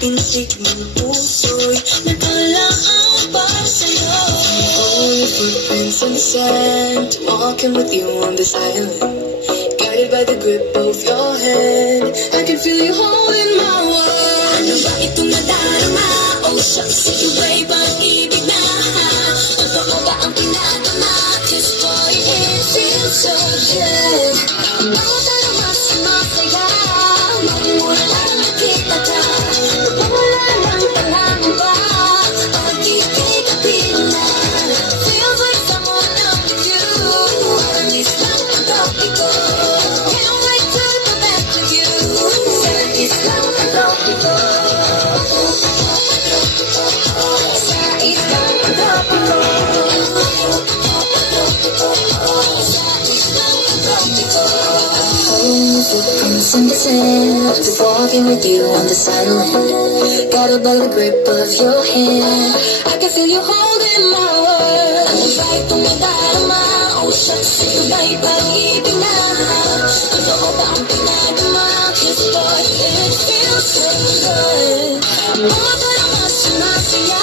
pinsik ng puso'y nagkalaang para sa'yo. Only footprints in the sand, walking with you on this island, guided by the grip of your hand. I can feel you holding my world. Ano ba itong nadarama? Oh shucks, ikawa'y pang-ibig na. Totoo ba ang pinadama? 'Cause boy, it feels so good. Bawat araw mas masaya, magmula lang nakita ka. Wala lang tanghang ba, pagkikikapin na. Feels like someone else with you, at least lang ang topic ko. Can't wait to go back to you, sa is lang ang topic ko. Sa is lang ang topic ko. Footprints in the sand, just walking with you on this island, guided by the grip of your hand. I can feel you holding my world. Ano ba itong nadarama? Oh shucks, ito ba'y pag-ibig na? Totoo ba ang pinadama? 'Cause boy, it feels so good. Mga parang mas masaya,